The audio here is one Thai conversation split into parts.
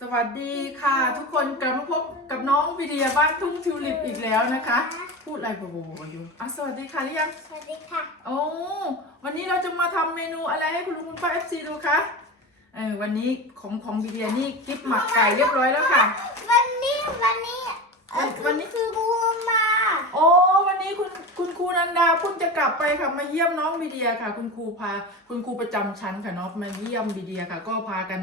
สวัสดีค่ะ ทุกคนกลับมาพบกับน้องวิเดียบ้านทุ่งทิวลิปอีกแล้วนะคะ พูดอะไรโบๆอยู่อะสวัสดีค่ะหรือยังสวัสดีค่ะ โอ้วันนี้เราจะมาทำเมนูอะไรให้คุณลุงคุณป้าเอฟซีดูคะเออวันนี้ของของวิเดียนี่กิ๊บหมักไก่เรียบร้อยแล้วค่ะ วันนี้วันนี้เอ่อวันนี้ คือบูมาโอ้วันนี้คุณคุณครูนันดาเพิ่งจะกลับไปค่ะมาเยี่ยมน้องวิเดียค่ะ คุณครูพาคุณครูประจำชั้นค่ะเนาะมาเยี่ยมวิเดียค่ะ ก็พากัน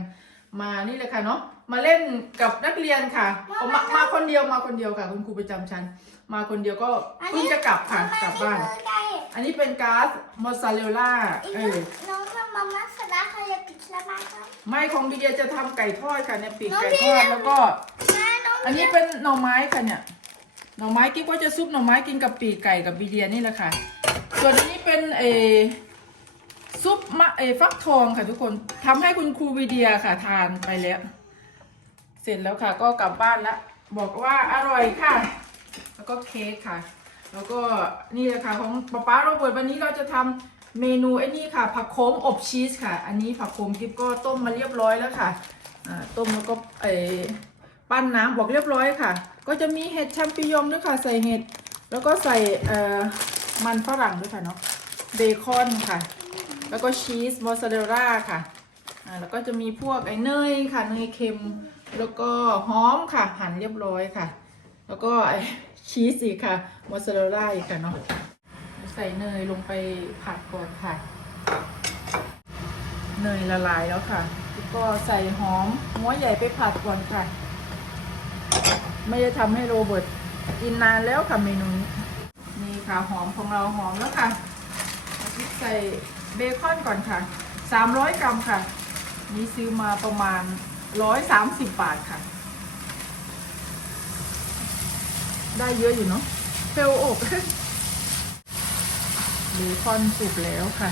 มานี่เลยค่ะเนาะ มาเล่นกับนักเรียนค่ะเอามามาคนเดียวมาคนเดียวค่ะ คุณครูประจำชั้น มาคนเดียวก็เพิ่งจะกลับค่ะกลับบ้าน อัคือไก่อันนี้เป็นก๊าซมอสซาเรลล่าอีกเอนิอดน้องกับมาม่าสลัดเขาจะปิดละมาครับไม่ของวิเดียจะทำไก่ทอดค่ะเนี่ยปีกน้องไก่วิทเดีอยดแล้วก็ มาน้องอันนี้เป็นหน่อไม้ค่ะเนี่ย หน่อไม้กิ๊บก็จะซุปหน่อไม้กินกับปีกไก่กับวิเดียนี่แหละค่ะ ส่วนอันนี้เป็นเออซุปมะเออฟักทองค่ะทุกคนทำให้คุณครูวิเดียค่ะทานไปแล้ว เสร็จแล้วค่ะก็กลับบ้านละบอกว่าอร่อยค่ะ แล้วก็เค้กค่ะ แล้วก็นี่เลยค่ะของป๊าป๊าโรเบิร์ตวันนี้เราจะทำเมนูไอ้นี่ค่ะ ผักโขมอบชีสค่ะ อันนี้ผักโขมกิ๊บก็ต้มมาเรียบร้อยแล้วค่ะต้มแล้วก็ไอปั้นน้ำบอกเรียบร้อยค่ะ ก็จะมีเห็ดแชมปิญองด้วยค่ะ ใส่เห็ด แล้วก็ใส่เอ่อมันฝรั่งด้วยค่ะเนาะเบคอนค่ะ แล้วก็ชีสมอสซาเรลล่าค่ะแล้วก็จะมีพวกไอ้เนยค่ะเนยเค็ม แล้วก็หอมค่ะ หั่นเรียบร้อยค่ะ แล้วก็ชีสอีกค่ะมอสซาเรลล่าอีกค่ะเนาะใส่เนยลงไปผัดก่อนค่ะ เนยละลายแล้วค่ะ แล้วก็ใส่หอมหัวใหญ่ไปผัดก่อนค่ะ ไม่ได้ทำให้โรเบิร์ตกินนานแล้วค่ะเมนูนี้นี่ค่ะหอมของเราหอมแล้วค่ะพริกใส่เบคอนก่อนค่ะ 300 กรัมค่ะ นี่ซื้อมาประมาณ 130บบาทค่ะ ได้เยอะอยู่เนาะเฟลอกเบคอนสุกแล้วค่ะ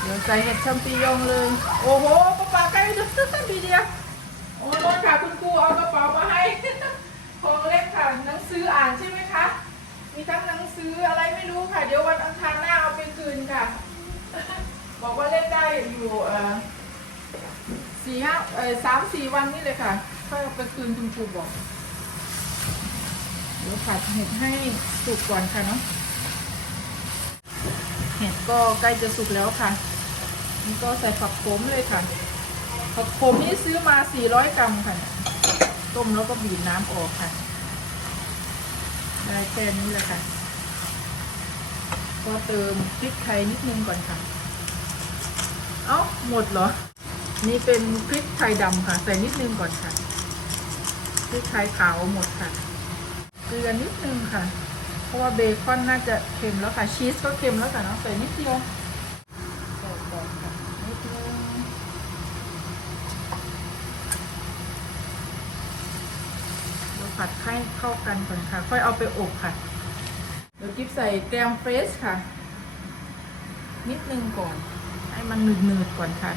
เดี๋ยวใส่เห็ดแชมปิญองเลย โอ้โหป้าปาใกล้จะดีเดียวโอ้โหค่ะคุณครูเอากระเป๋ามาให้ของเล่นค่ะหนังสืออ่านใช่ไหมคะ มีทั้งหนังสืออะไรไม่รู้ค่ะ เดี๋ยววันอังคารหน้าเอาไปคืนค่ะ บอกว่าเล่นได้อยู่เอ่อ สี่ห้าเออสามสี่วันนี่เลยค่ะค่อยเอาไปคืนคุณครูบอก เดี๋ยวผัดเห็ดให้สุกก่อนค่ะเนาะเห็ดก็ใกล้จะสุกแล้วค่ะนี่ก็ใส่ผักโขมเลยค่ะผักโขมนี่ซื้อมา 400 กรัมค่ะ ต้มแล้วก็บีบน้ำออกค่ะ ได้แค่นี้แหละค่ะ ก็เติมพริกไทยนิดนึงก่อนค่ะ เอ้า หมดเหรอ นี่เป็นพริกไทยดำค่ะ ใส่นิดนึงก่อนค่ะ พริกไทยขาวหมดค่ะ เกลือนิดนึงค่ะ เพราะว่าเบคอนน่าจะเค็มแล้วค่ะ ชีสก็เค็มแล้วค่ะเนาะ ใส่นิดเดียวใส่ก่อนค่ะนิดนึงเดี๋ยวผัดให้เข้ากันก่อนค่ะ ค่อยเอาไปอบค่ะ เดี๋ยวกิ๊บใส่แกมเฟรชค่ะ นิดนึงก่อน ให้มันหนืดๆก่อนค่ะ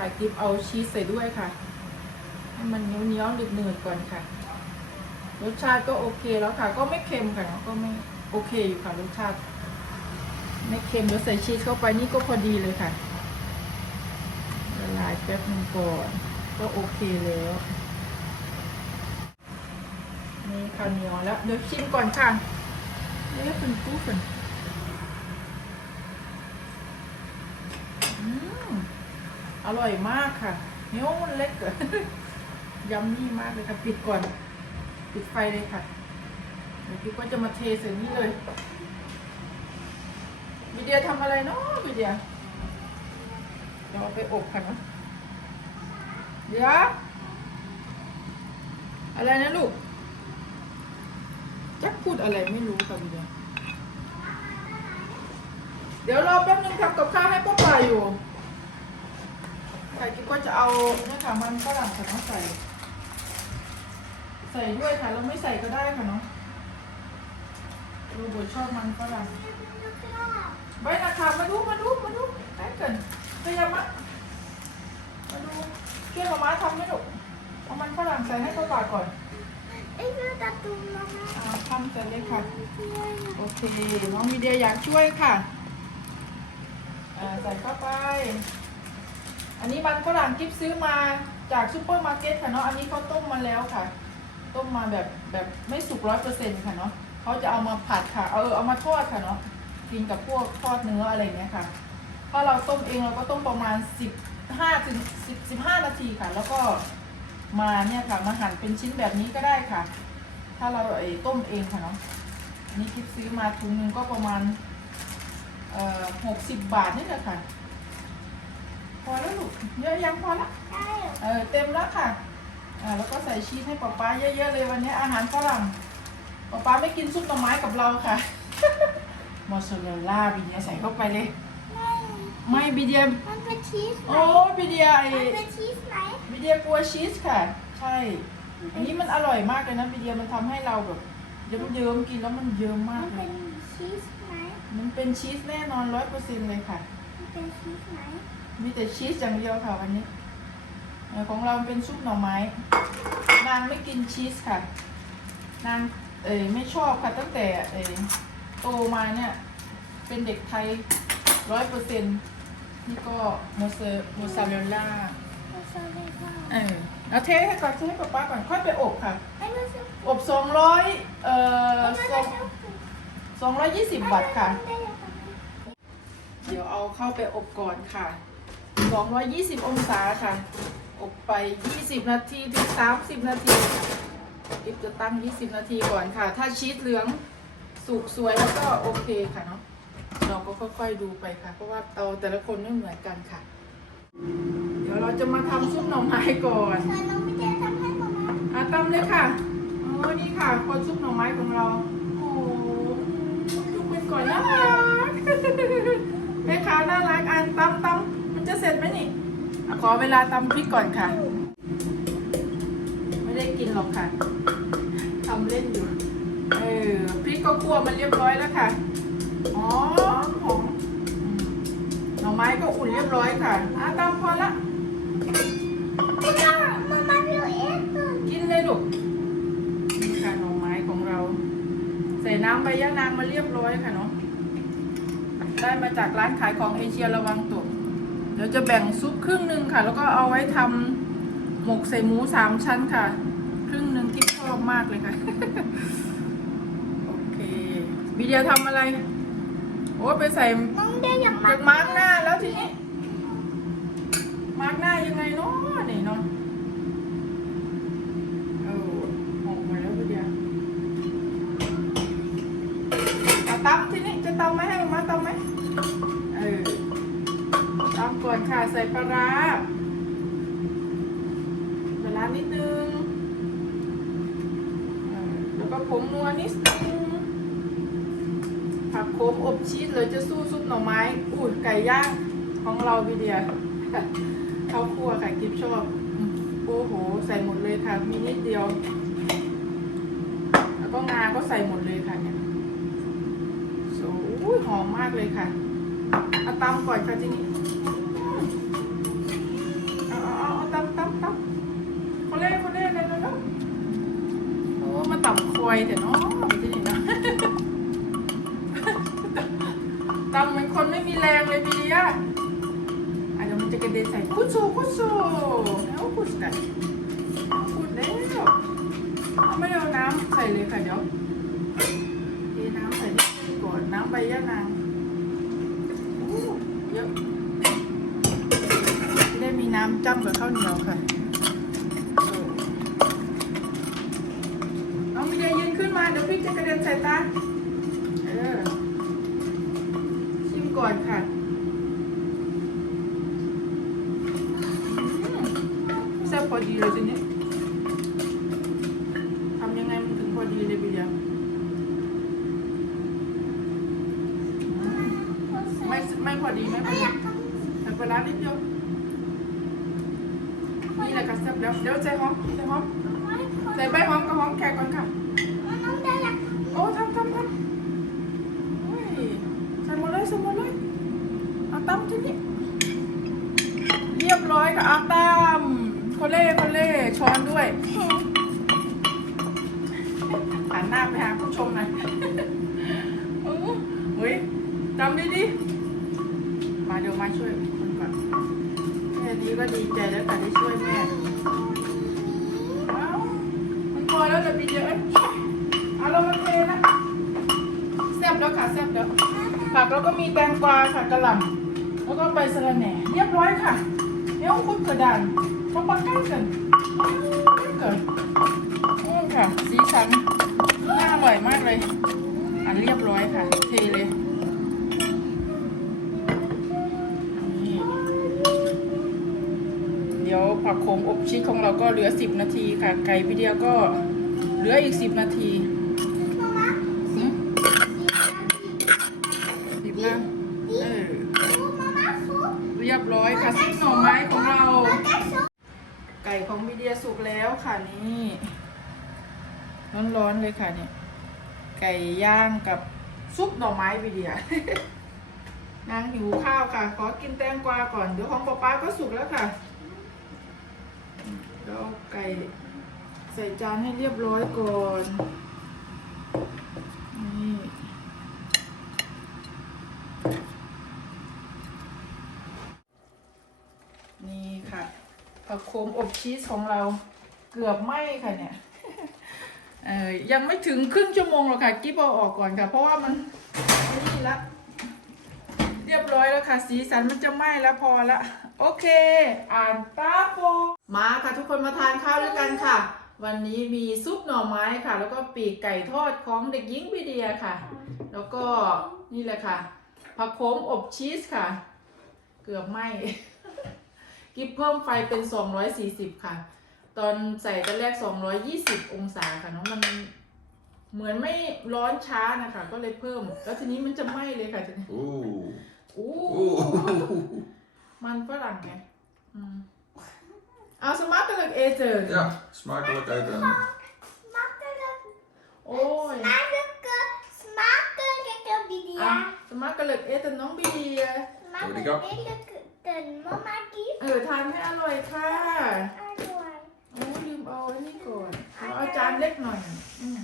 นี่ค่ะกิ๊บเอาชีสใส่ด้วยค่ะ ให้มันเนียวเหนียวๆหนืดๆก่อนค่ะ รสชาติก็โอเคแล้วค่ะ ก็ไม่เค็มค่ะก็ไม่โอเคอยู่ค่ะรสชาติ ไม่เค็มแล้วใส่ชีสเข้าไปนี่ก็พอดีเลยค่ะละลายแป๊บนึงก่อนก็โอเคแล้วนี่ค่ะเหนียวแล้วเดี๋ยวชิมก่อนค่ะนี่เป็นกุ้งอืม อ ร่อยมากค่ะเนื้อมันเล็กยำนี่มากเลยค่ะ ปิดก่อน ปิดไฟเลยค่ะเดี๋ยวพี่ก็จะมาเทใส่นี่เลยวิเดียทำอะไรเนาะวิเดียเดี๋ยวเอาไปอบค่ะนะเดี๋ยวอะไรนะลูกจักพูดอะไรไม่รู้ค่ะวิเดียเดี๋ยวรอแป๊บนึงทำกับข้าวให้ป้าป่าอยู่ ใส่กิ๊บก็จะเอาเนี่ยค่ะมันฝรั่งค่ะน้องใส่ ใส่ด้วยค่ะเราไม่ใส่ก็ได้ค่ะเนาะโรเบิร์ตชอบมันฝรั่งไปนะคะมาดูมาดูมาดูได้เกินพยายามมามาดูช่วยมาม่าทำไหมลูกเอามันฝรั่งใส่ให้เข้าปากก่อนไอ้เจ้าตาตุ้มมาม่าอ่าทำเสร็จเลยค่ะ โอเค น้องมีเดียอยากช่วยค่ะ ใส่เข้าไป อันนี้มันฝรั่งกิฟซื้อมาจากซูเปอร์มาร์เก็ตค่ะเนาะ อันนี้เขาต้มมาแล้วค่ะ ต้มมาแบบแบบไม่สุกร้อยเปอร์เซ็นต์ค่ะเนาะเขาจะเอามาผัดค่ะ เออเอามาทอดค่ะเนาะ กินกับพวกทอดเนื้ออะไรเงี้ยค่ะถ้าเราต้มเองเราก็ต้มประมาณสิบห้าถึงสิบสิบห้านาทีค่ะ แล้วก็มาเนี่ยค่ะมาหั่นเป็นชิ้นแบบนี้ก็ได้ค่ะ ถ้าเราไอ้ต้มเองค่ะเนาะอันนี้คิดซื้อมาถุงหนึงก็ประมาณเอ่อหกสิบบาทนี่แหละค่ะ พอแล้วลูกเยอะยังพอละได้เออเต็มแล้วค่ะอ่าแล้วก็ใส่ชีสให้ป๊าป๊าเยอะๆเลยวันนี้อาหารฝรั่งป๊าป๊าไม่กินซุปหน่อไม้กับเราค่ะมอสซาเรลล่าบีเดียใส่เข้าไปเลย ไม่ไม่บีเดียมันเป็นชีสไหมโอ้บีเดียไอมันเป็นชีสไหมบีเดียกลัวชีสค่ะ ใช่ อันนี้มันอร่อยมากเลยนะบีเดียมันทำให้เราแบบเยิ้มๆกินแล้วมันเยิ้มมามักนเลเป็ยนชีสไหมมันเป็นชีสแน่นอนร้อยเปอร์เซ็นต์เลยค่ะ มันเป็นชีสไหม มีแต่ชีสอย่างเดียวค่ะวันนี้เอ่อของเราเป็นซุปหน่อไม้ นางไม่กินชีสค่ะ นางเอยไม่ชอบค่ะตั้งแต่เอยโตมาเนี่ย เป็นเด็กไทยร้อยเปอร์เซ็นต์นี่ก็โมเซโมซาเรลล่ามันซาเรลล่าเออแล้วเทให้ก่อนเทให้ป๊าป๊าก่อนค่อยไปอบค่ะไอ้มันจะอบสองร้อยเอ่อไอ้สมัอนงจะสองร้อยยี่สิบบาทค่ะได้ยังไงเดี๋ยวเอาเข้าไปอบก่อนค่ะ 220 องศาค่ะ อบไป 20 นาทีถึง 30 นาทีค่ะอิบจะตั้ง 20 นาทีก่อนค่ะ ถ้าชีสเหลืองสุกสวยแล้วก็โอเคค่ะเนาะ เราก็ค่อยๆดูไปค่ะ เพราะว่าเตาแต่ละคนไม่เหมือนกันค่ะ เดี๋ยวเราจะมาทำซุปหน่อไม้ก่อนเธอน้องไม่ได้ทำให้มาม่าอะตำเลยค่ะโอ้นี่ค่ะ คนซุปหน่อไม้ของเรา โอ้โหจุกเป็นก่อนน่ารักแม่ค้าน่ารักอันตำตำ ขอเวลาตำพริกก่อนค่ะ ไม่ได้กินหรอกค่ะทำเล่นอยู่ เออพริกก็คั่วมันเรียบร้อยแล้วค่ะ อ๋อหอมหน่อไม้ก็อุ่นเรียบร้อยค่ะอะตำพอละน้องมาม่าเรียวเอ็ดตัวกินเลยลูกนี่ค่ะหน่อไม้ของเรา ใส่น้ำใบยะนางมาเรียบร้อยค่ะเนาะได้มาจากร้านขายของเอเชียระวังตก ดี๋ยวจะแบ่งซุปครึ่งหนึ่งค่ะ แล้วก็เอาไว้ทำหมกใส่หมูสามชั้นค่ะ ครึ่งหนึ่งที่ชอบมากเลยค่ะ โอเควิเดียทำอะไร โอ้ไปใส่น้องได้ยังจากมาร์กหน้าแล้วทีนี้ มาร์กหน้ายังไงเนาะนี่เนาะ กโขมอบชีสเลยจะสู้ซุปหน่อไม้อุ่นไก่ย่างของเราวิเดียข้าวคั่วไข่กิฟชอบโอ้โห ใส่หมดเลยค่ะ มีนิดเดียว แล้วก็งาก็ใส่หมดเลยค่ะเนี่ยโอ้ยหอมมากเลยค่ะเอาตำก่อนค่ะทีนี้เอาเอาเอาเอาตำตำตำคนเล่คนเล่เลยแล้วโอ้มาตำคอยแต่เนาะ จะกระเด็นใส่คุโซคุโซแล้วคุสกันคุดแล้วเอาไม่เอาน้ำใส่เลยค่ะเดี๋ยวเทน้ำใส่นิดนึงก่อนน้ำใบยะนางเยอะได้มีน้ำจ้ำกับข้าวเหนียวค่ะเออเอามีเดียยืนขึ้นมาเดี๋ยวพริกจะกระเด็นใส่ตาเออ ชิมก่อนค่ะอืมแซ่บพอดีเลยทีนี้ทำยังไงมันถึงพอดีเลยบีเดียอืมไม่ไม่พอดีไม่พอ ไม่ ดี อยากท แต่ปลาร้านิดเดียวนี่แห ละค่ะแซ่บแล้วเดี๋ยวใส่หอมใส่หอมำไม่พอใส่ใบหอมกับหอมแขกก่อนค่ะน้องได้อยากโอ้ทำทำทำโอ้ยใส่หมดเลยใส่หมดเลยเอาตำทีนี้เรียบร้อยกับเอาตำโคเล่โคเล่ช้อนด้วยแพ้หันหน้าไปหาผู้ชมหน่อยโอ้โหยตำดีดิมาเดี๋ยวมาช่วยคนก่อนแค่นี้ก็ดีใจแล้วค่ะได้ช่วยแม่ แล้วก็มีแตงกวาค่ะกระหล่ำแล้วก็ใบสะระแหน่เรียบร้อยค่ะเดี๋ยวคุณกระดานมาปักใกล้กันเกิดนี่ค่ะ สีสันน่าอร่อยมากเลย อันเรียบร้อยค่ะ เทเลยนี่เดี๋ยวผักโขมอบชีสของเราก็เหลือ 10 นาทีค่ะ ไก่วิเดียก็เหลืออีก 10 นาที มามา หืมสิบนะเออ ซุปมามาซุป เรียบร้อยค่ะ ซุปหน่อไม้ของเรา ไก่ของวิเดียสุกแล้วค่ะนี่ร้อนๆเลยค่ะเนี่ย ไก่ย่างกับซุปหน่อไม้วิเดียนางหิวข้าวค่ะ ขอกินแตงกวาก่อน เดี๋ยวของป๊าป๊าก็สุกแล้วค่ะเดี๋ยวเอาไก่ใส่จานให้เรียบร้อยก่อน นี่ค่ะผักโข มอบชีสของเราเกือบไหมค่ะเนี่ยเออยังไม่ถึงครึ่งชั่วโมงหรอกค่ะกิ๊บเอาออกก่อนค่ะ เพราะว่ามันนี่ละเรียบร้อยแล้วค่ะ สีสันมันจะไหม้แล้วพอละโอเค อ่านตาโปมาค่ะทุกคนมาทานข้าวด้วยกันค่ะ วันนี้มีซุปหน่อไม้ค่ะ แล้วก็ปีกไก่ทอดของเด็กหญิงวิเดียค่ะ แล้วก็นี่แหละค่ะผักโขมอบชีสค่ะ เกือบไหม้ กิบเพิ่มไฟเป็น 240 ค่ะ ตอนใส่ตอนแรก 220 องศาค่ะเนาะมันเหมือนไม่ร้อนช้านะคะ ก็เลยเพิ่ม แล้วทีนี้มันจะไหม้เลยค่ะทีนี้ Oeh. อู้ Oeh. มันฝรั่งไงอืมเอาสมาร์ทเลยเอเจอร์ Ja, smakelijk eten. สมาร์ทเลยโอ้ยสมาร์ทเลยสมาร์ทเลยเกิดบีเดียอะสมาร์ทเลยเอเจอร์น้องบีเดียส มาร์ทเลยเกิดเกิดมามากิฟเออทานให้อร่อยค่ะอร่อยโอ้ลืมเอาไอ้นี่ก่อนเอาเอาจานเล็กหน่อยอืม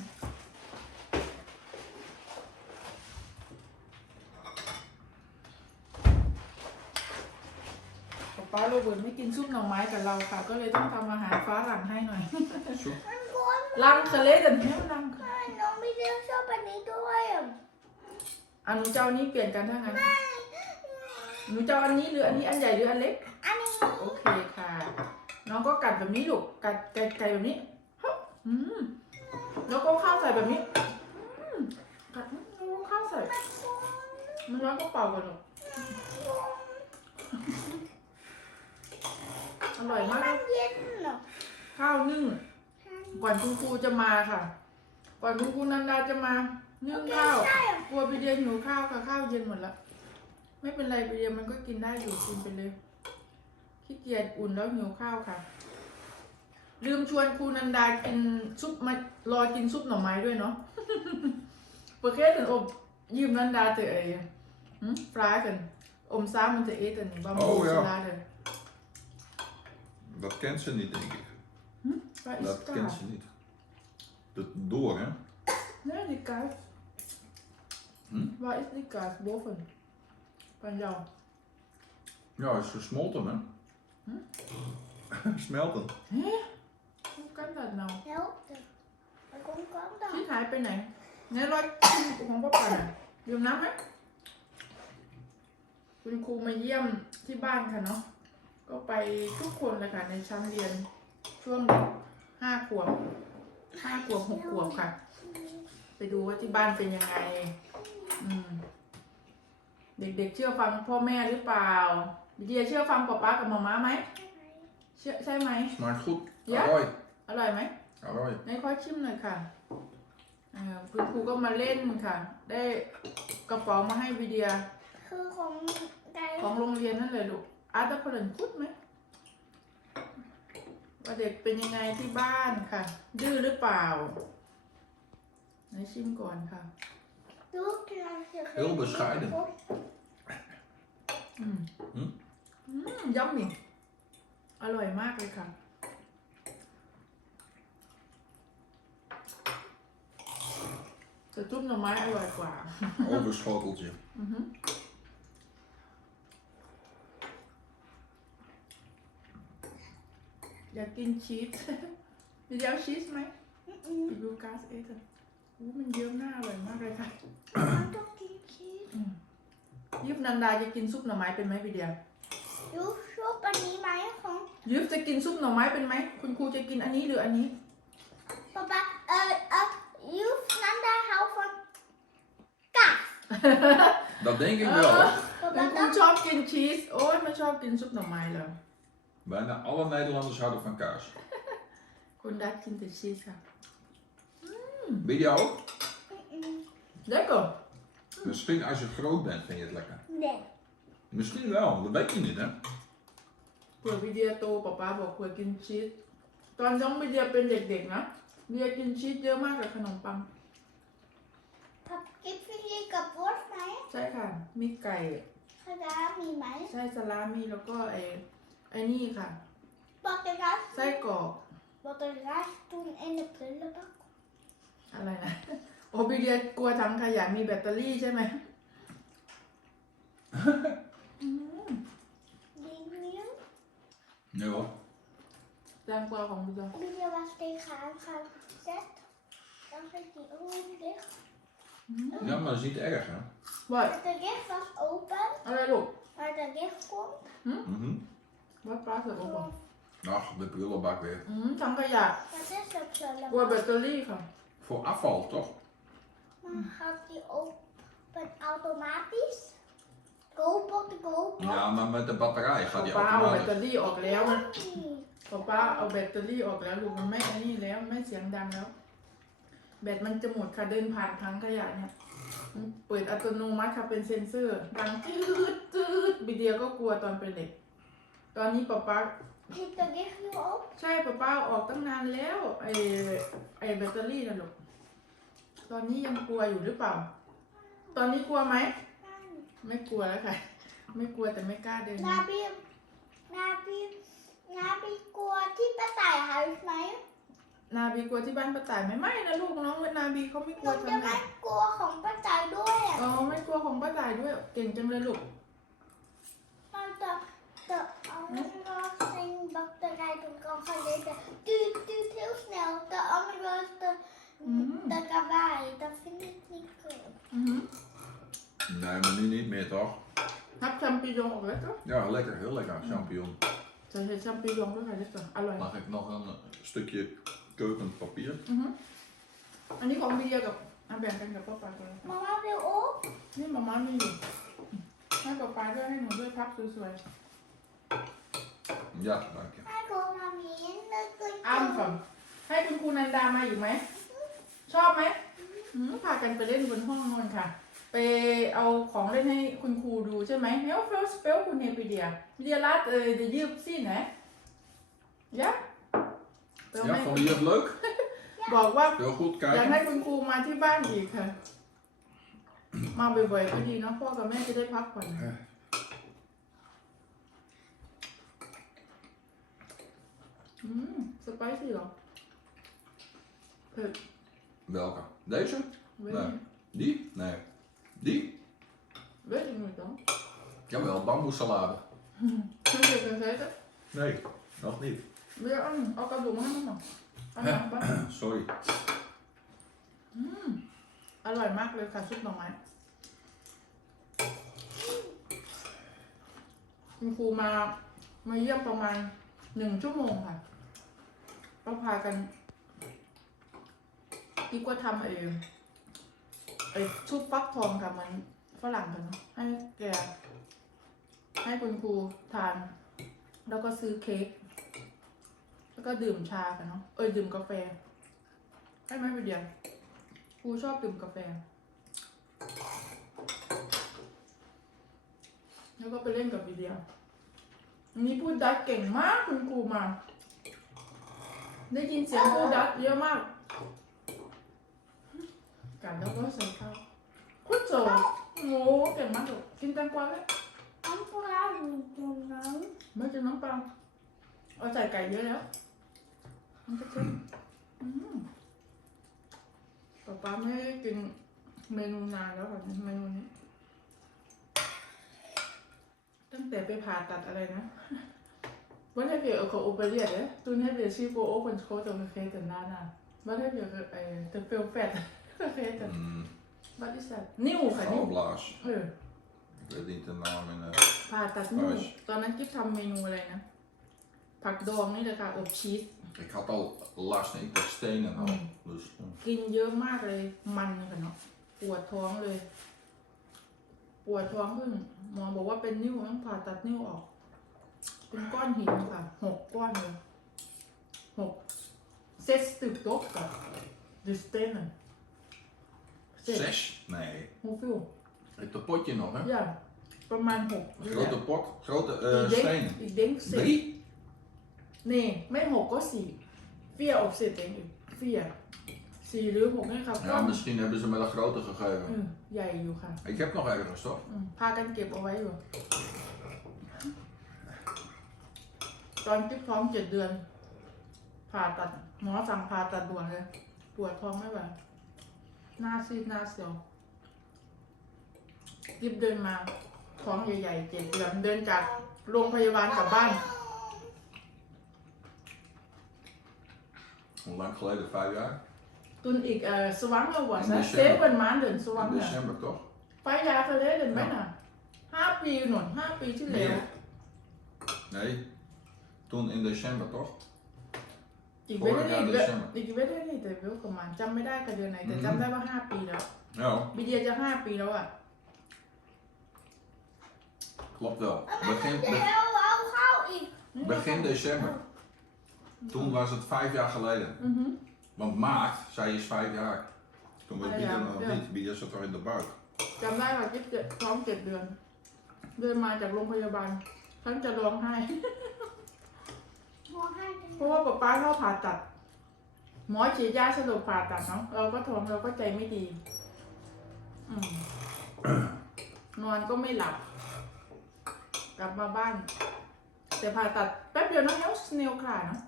ป๊าป้าโรเบิร์ตไม่กินซุปหน่อไม้กับเราค่ะ ก็เลยต้องทำอาหารฟ้าหลังให้หน่อย Zo. มันร้อนลังเคเลสเดี๋ยวนี้มันลังค่ะมากน้องบีเดียชอบอันนี้ด้วยอะอันหนูจะเอาอันนี้เปลี่ยนกันถ้างั้น หนูจะเอาอันนี้หรืออันนี้อันใหญ่หรืออันเล็ก อันนี้โอเคค่ะ น้องก็กัดแบบนี้ลูก กัดไก่ไก่แบบนี้ฮึบอืมแล้วก็ข้าวใส่แบบนี้อืมกัดแล้วก็ข้าวใส่ มันร้อนก็เป่ากันหรอกอร่อยมาก มันเย็นเหรอข้าวนึ่ง ก่อนคุณครูจะมาค่ะ ก่อนคุณครูนันดาจะมา นึ่งข้าวใช่กลัวไปเดียหิวข้าวค่ะข้าวเย็นหมดละ ไม่เป็นไรไปเดียมันก็กินได้อยู่กินไปเลยขี้เกียจอุ่นแล้วหิวข้าวค่ะ ลืมชวนครูนันดากินซุปมารอกินซุปหน่อไม้ด้วยเนาะเปิดแค่ถึงอบยืมนันดาเตอเอยหืมฟรายกันอมซ้ำมันจะเอตันบะหมี่ Oh, ja. สลาเลย Dat kent ze niet, denk ik. ว่าอิส Dat กา kent ze niet. Dat door, hè? เนี่ยดิกาส Hm? ว่าอิสดิ กาสโบฟันปันยาว Ja, is gesmolten, hè? Smelten. ทุกกันดัดเนาแล้วมันคงก้อนดอกที่หายไปไหนเนี่ยรอยกินของป้าปันอะดื่มน้ำไหมคุณครูมาเยี่ยมที่บ้านค่ะเนาะ ก็ไปทุกคนเลยค่ะในชั้นเรียนช่วงห้าขวบห้าขวบหกขวบค่ะ ไปดูว่าที่บ้านเป็นยังไง อืม เด็กๆเชื่อฟังพ่อแม่หรือเปล่าเดียเชื่อฟังป๊าป๊ากับมาม่าไหมเชื่อใช่ไหม Smaakt goed. Ja? Arroy. อร่อยไหม Arroy. ในข้อชิมหน่อยค่ะอ่าคุณครูก็มาเล่นค่ะ ได้กระเป๋ามาให้วิเดียคือของไก่ของโรงเรียนนั่นเลยลูกอาร์ตพลันพุดไหมว่าเด็กเป็นยังไงที่บ้านค่ะ ดื้อหรือเปล่าไหนชิมก่อนค่ะ Heel bescheiden. Mm. Mm. Mm, yummy. อร่อยมากเลยค่ะ แต่จุ้มหน่อไม้อร่อยกว่า Overschoteltje. Mhm. Ja, geen cheese. Wil jij cheese mee? Ik wil kaas eten. มอืมดูกาสเอสอะอู้มันเยิ้มหน้าอร่อยมากเลยค่ะมันต้องกินชีสยิบนันดาจะกินซุปหน่อไม้เป็นไหมพี่เดียยูชอบอันนี้ไหมของยิบจะกินซุปหน่อไม้เป็นไหมคุณครูจะกินอันนี้หรืออันนี้ป๊าป๊าเอ่อเอ่อยูนันดาเฮาฟังกัส Dat denk ik wel. ป๊าคุป๊าณครูต้องชอบกินชีส โอ้ยไม่ชอบกินซุปหน่อไม้เลย Bijna alle Nederlanders houden van kaas. คุณดัดกินแต่ชีสค่ะ Ben je ook? อืมเด็กก่อน Misschien als je groot bent vind je het lekker. เด็ก Misschien wel, dat weet je niet hè. เผื่อวิเดียโตป๊าป๊าบอกเผื่อกินชีสตอนน้องวิเดียเป็นเด็กๆนะวิเดียกินชีสเยอะมากกับขนมปังพับกิฟฟี่กับวอสไหมใช่ค่ะ มีไก่คณะมีไหมใช่สลามีแล้วก็ไอ้ไอ้นี่ค่ะบอกจะรัสไส้กรอกบอกจะรัสตุนเอ็นเปลือกปัก อะไรนะ โอบิเดียกลัวถังขยะมีแบตเตอรี่ใช่ไหม อืม ดีนิ้ว Nee hoor. แตงกวาของบิเดีย บิเดียwas tegenaan gaan zet dan ging die oren dicht Ja, maar dat is niet erg hè. ว่า maar de licht was open อะไรลูก maar de licht komt Mhm. ว่าป้าเสือบอก Ach, de prullenbak weer. อืมถังขยะ dat is het กลัวแบ zullen ตเตอรี่ค่ะ Voor afval toch? maar gaat die open automatisch GoPro de GoPro Ja, maar met de batterij gaat die ป้าเอาแบตเตอ automatisch. รี่ออกแล้ว Nee. พอป้าเอาแบตเตอรี่ออกแล้วลูกมันไม่ไอ้นี่แล้วไม่เสียงดังแล้ว แบตมันจะหมดค่ะเดินผ่านถังขยะเนี่ยมันเปิดอัตโนมัติค่ะเป็นเซ็นเซอร์ ดังจืดจืดบิเดียก็กลัวตอนเป็นเด็ก ตอนนี้ป๊าป๊า Zit de licht nu op? ใช่ป๊าป้าเอาออกตั้งนานแล้วไอไอแบตเตอรี่นะลูก ตอนนี้ยังกลัวอยู่หรือเปล่า ตอนนี้กลัวไหม ไม่กลัวแล้วค่ะ ไม่กลัวแต่ไม่กล้าเดิน Nabi, Nabi, Nabi กลัวที่ป้าต่ายหายไหมนาบีกลัวที่บ้านป้าต่ายไหมไม่นะลูกน้องนาบีเขาไม่กหลัวนูทำจะไมไม่กลัวของป้าต่ายด้วยอะอ๋อไม่กลัวของป้าต่ายด้วย เก่งจังเลยลูก Maar de, de andere zijn batterij toen kan geleden. Duurt, duurt heel snel. De andere is de, Mhm. de kawaii. Dat vind ik niet goed. อือหือ Nee, maar nu niet meer toch? นับแชมปิญองออกแล้วก็ Ja, lekker, heel lekker. Champignon. ใส่ใส่แชมปิญองด้วยค่ะเด็กก่อน อร่อย Mag ik nog een eh, stukje keukenpapier? อือหืออันนี้ของบีเดียกับเอาแบ่งกันกับป้าปาเลย Mama wil ook. นี่มาม่ามีอยู่ให้ป้าปาด้วยให้หนูด้วยพับสวย Ja, dank je. Hij wil mami in de ๆอ้ามก่อนให้คุณครูนันดามาอีกไหม ชอบไหมอืมพากันไปเล่นบนห้องนอนค่ะ ไปเอาของเล่นให้คุณครูดูใช่ไหม Heel veel speelgoed heeft Lydia. Lydia laat eh, de juf zien, hè? Ja? Wil Ja, mij- vond je het leuk? บอกว่า Heel goed อยากให้ kijken. คุณครูมาที่บ้านอีกค่ะ มาบ่อยๆก็ดีเนาะพ่อกับแม่จะได้พักผ่อนอืมสไปซี่เหรอเผ็ด Welke? Deze? เว้ย Nee. Die? Nee. Die? เว้ยอีกหน่อยต้อง Jawel, bamboesalade. คุณเด็กเป็นไงจ๊ะ Nee, nog niet. เรียกอันเอากระดูกมาให้มันหน่อยเอาหนังปะ Sorry. อืมอร่อยมากเลยค่ะซุปหน่อไม้คุณครูมามาเยี่ยมประมาณหนึ่งชั่วโมงค่ะก็พากัน กิ๊กก็ทำไอ้ไอ้ซุปฟักทองค่ะเหมือนฝรั่งกันเนอะให้แกให้คุณครูทาน แล้วก็ซื้อเค้กแล้วก็ดื่มชากันเนาะเอ้ยดื่มกาแฟให้ไหมไปเดียวครูชอบดื่มกาแฟ แล้วก็ไปเล่นกับวิเดียวันนี้พูดดัตเก่งมากคุณครูมา ได้ยินเสียงพูดดัตเยอะมาก กันแล้วก็ใส่ข้าวคุณโจโอ้โหเก่งมากเลยกินแตงกวาเลย En vooral doen dan. ไม่กินน้ำปลาเอาใส่ไก่เยอะแล้วมันจะเค็มอืมป๊าป๊าไม่ได้กินเมนูนานแล้วค่ะเมนูนี้ ตั้งแต่ไปผ่าตัดอะไรนะ Wat heb je geopereerd, hè? Toen heb je Sipo openschotel gegeten daarna. Wat heb je ge- eh, te veel vet gegeten? Mm, Wat is dat? Nieuw, hè? Nieuw. galblaas. เออ Ik weet niet de naam in eh ผ่าตัดนิ้ว Nice ตอนนั้นกิ๊บทำเมนูอะไรนะ ผักดองนี่เลยค่ะ อบชีส Ik had al last en ik had stenen al. Mm. Dus mm. กินเยอะมากเลยมันกันเนาะปวดท้องเลย ปวดท้องขึ้นหมอบอกว่าเป็นนิ้วต้องผ่าตัดนิ้วออก เป็นก้อนหินค่ะหกก้อนเลยหกเซสตึกโต๊ะกับดิสเตน เซส zes? Nee. ฮูฟิล Het potje nog, hè? อย่างประมาณหกนี่แหละ Grote pot, grote อี eh กเด้ง stenen. อีกเด้งสิบ Drie? นี่ไม่หกก็สี่เฟียอบสิบเองเฟียสี่หรือหกนี่ครับก็ Ja, misschien hebben ze me de grote อื gegeven. มใหญ่อยู่ค่ะ Ik heb nog ergens toch? อืมพากันเก็บเอาไว้อยู่ ตอนที่ท้องเจ็ดเดือน ผ่าตัดหมอสั่งผ่าตัดด่วนเลย ปวดท้องไม่ไหว หน้าซีดหน้าเสียวกิบเดินมาท้องใหญ่ๆเจ็ดเดือนเดินจากโรงพยาบาลกลับบ้าน Hoe lang geleden? Vijf jaar? Toen ik uh, zwanger was, In hè, december. zeven maanden In zwanger. december toch? Vijf jaar geleden Ja. bijna. ห้าปีหนุนห้าปีที่แล้ว Meer. Nee. Toen in december toch? อีกเว้น Vorig นี่ jaar อีกเว้น december. อีกเว้นนี่แต่เว้นประมาณจำไม่ได้กับเดือนไหนแต่อืมจำได้ว่าห้าปีแล้ว Ja, บีเดียจะห้าปีแล้วอะ klopt wel. En dan Begin, heb je be- heel gauw gauw in. begin december. Toen was het vijf jaar geleden. อือฮึ Want maart, zij is vijf jaar. Toen was Ah, Bieder ja, nog ja. niet. Bieder zat toch in de buik. จำได้ว่าจิ๊บเจ็ดท้องเจ็ดเดือน เดินมาจากโรงพยาบาลฉันจะร้องไห้ Hoe ga je เพราะว่าป๊าป๊าเข้าผ่าตัด หมอฉีดยาสลบผ่าตัดเนาะเราก็ท้องเราก็ใจไม่ดี อืมนอนก็ไม่หลับ กลับมาบ้าน แต่ผ่าตัดแป๊บเดียวนะเฮลสเนลคลาเนาะ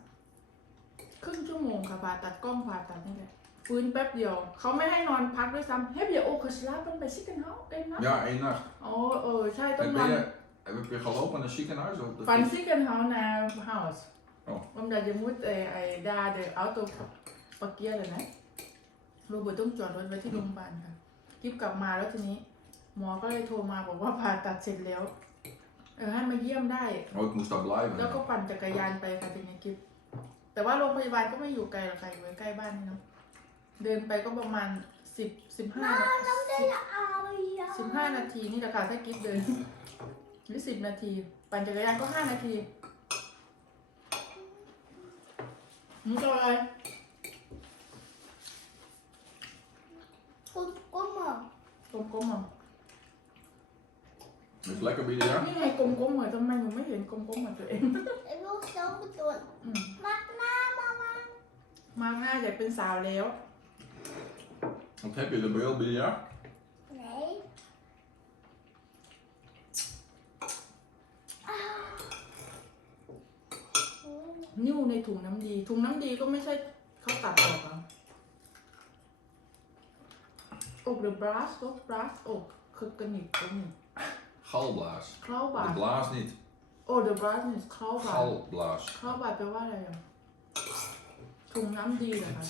ครึ่งชั่วโมงค่ะผ่าตัดกล้องผ่าตัดนี่แหละฟื้นแป๊บเดียว เขาไม่ให้นอนพักด้วยซ้ำเฮ้ยเดี๋ยวโอ้คือสลาเป็นไปซิกันเฮาเองนะ Ja, één nacht. อ๋อเออใช่ต้อง En นอ ben น je, heb je gelopen naar het ziekenhuis? Of de ฟัน fiets? ซิกันเฮานาเฮาส์อ๋อ omdat je moet eh, eh, daar de auto parkeren hè โรเบิร์ตต้องจอดรถไว้ที่โรงพยาบาลค่ะกิฟกลับมาแล้วทีนี้ หมอก็เลยโทรมาบอกว่าผ่าตัดเสร็จแล้ว เออให้มาเยี่ยมได้ Oh, ik moest daar blijven. แล้วก็ปั่นจักรยานไปค่ะทีนี้กิฟแต่ว่าโรงพยาบาลก็ไม่อยู่ไกลหรอกค่ะอยู่ใกล้ๆบ้านนี่เนาะเดินไปก็ประมาณสิบสิบห้า Maar dan de oude. สิบห้านาทีนี่แหละค่ะถ้ากิฟเดินหรือสิบนาที ปั่นจักรยานก็ห้านาที มึงจะเอาอะไร Kom, kom maar. กลมๆอะ Is lekker Bieder, ja? นี่ไงกลมๆเหมือนทำไมหนูไม่เห็นกลมๆเหมือนตัวเอง Ik wil zelf het doen. อืม Maak na, mama. มาง่ายอยากเป็นสาวแล้ว Wat heb je er bij jou, Bieder, ja? Nee. Ah. นิ้วใน ถุงน้ำดี ถุงน้ำดีก็ไม่ใช่เขาตัดออกอะอกหรือบลัสก็บลัสอกคือกระหนิบกระหนิบ Galblaas. เคล้าบา De ด blaas niet. โอ้เดอะบลัสนี่เคล้าบาด Galblaas. เคล้าบาดแปลว่าอะไรอะถุงน้ำดีเหรอคะ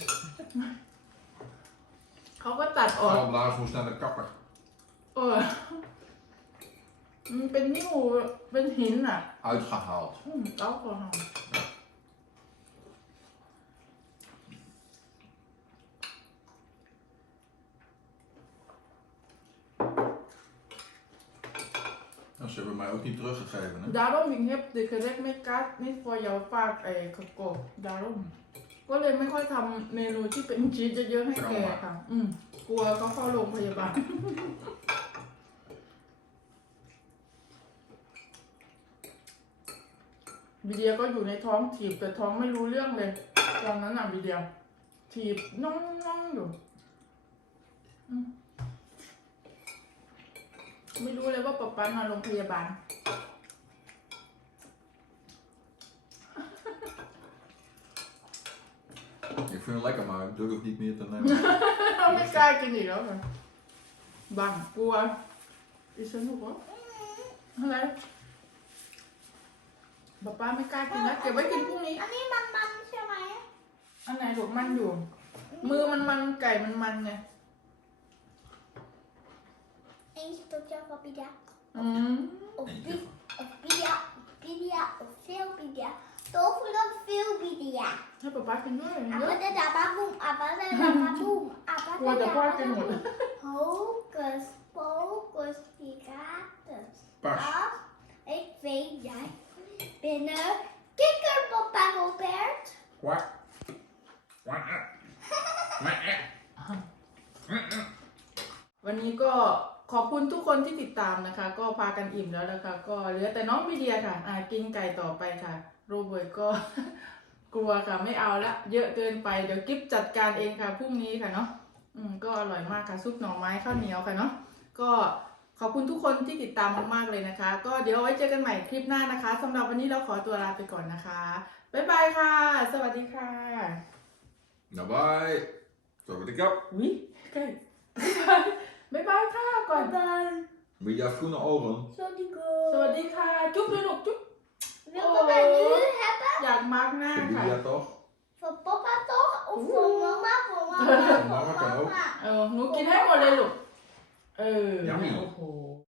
เขาก็ตัดออก Galblaas moest naar de kapper. เออ มันเป็นนิ้วเป็นหินอะ Uitgehaald. อืมเก้าคนอะ Nou, ze hebben mij ook niet teruggegeven, hè? Daarom ik heb de gerecht met kaart niet voor jou vaak eh, gekookt. Daarom ก็เลยไม่ค่อยทำเมนูที่เป็นชีสเยอะๆให้แกค่ะ อืม กลัวเขาเข้าโรงพยาบาล วิเดียก็อยู่ในท้องถีบแต่ท้องไม่รู้เรื่องเลย ตอนนั้นน่ะวิเดียถีบน้องน้องอยู่อืม ไม่รู้เลยว่าป๊าป๊านอนโรงพยาบาล Ik vind het lekker, maar ik durf het niet meer te nemen. ไม่กล้ากินอีกแล้วค่ะบังกลัวอีสนุกเหรออะไรป๊าป้าไม่กล้ากินนะเก็บไว้กินพรุ่งนี้ อันนี้มันมันใช่ไหม อันไหนถูกมันอยู่ มือมันมันไก่มันมันไง Eén stukje van pizza. อืม Of pi- of pizza, of pizza, of veel pizza. Toch nog veel pizza. ให้ป๊าป้ากินด้วยเย Apa อะ de daba boom, apa de daba boom, apa กลัว de แต่พ่อ daba กินหมด boom. Hocus pocus pirates. Pas. Als ik weet jij binnen kikkerpapa Robert. Kwak. Kwak. Kwak. วันนี้ก็ ขอบคุณทุกคนที่ติดตามนะคะ ก็พากันอิ่มแล้วนะคะ ก็เหลือแต่น้องวิเดียค่ะอ่ากินไก่ต่อไปค่ะ โรเบิร์ตก็ กลัวค่ะไม่เอาละเยอะเกินไปเดี๋ยวกิฟจัดการเองค่ะพรุ่งนี้ค่ะเนาะอืมก็อร่อยมากค่ะซุปหน่อไม้ข้าวเหนียวค่ะเนาะก็ขอบคุณทุกคนที่ติดตามมากๆเลยนะคะ ก็เดี๋ยวเอาไว้เจอกันใหม่คลิปหน้านะคะสำหรับวันนี้เราขอตัวลาไปก่อนนะคะ บ๊ายบายค่ะ สวัสดีค่ะ Nou, bye. Zo wat ik heb. วิใกล้ บ๊ายบายค่ะก่อน Bye. Moet je groene ogen? Sorry สวัสดีค่ะ จุ๊บด้วยลูกจุ๊บ Wil je dat nu hebben? อยากมาร์กหน้า Voor ค่ะ Lydia toch? Voor papa toch? Of voor Oeh. mama? Voor mama. Mama kan ook. เออหนูกินให้หมดเลยลูก เออ Yummy โอ้โห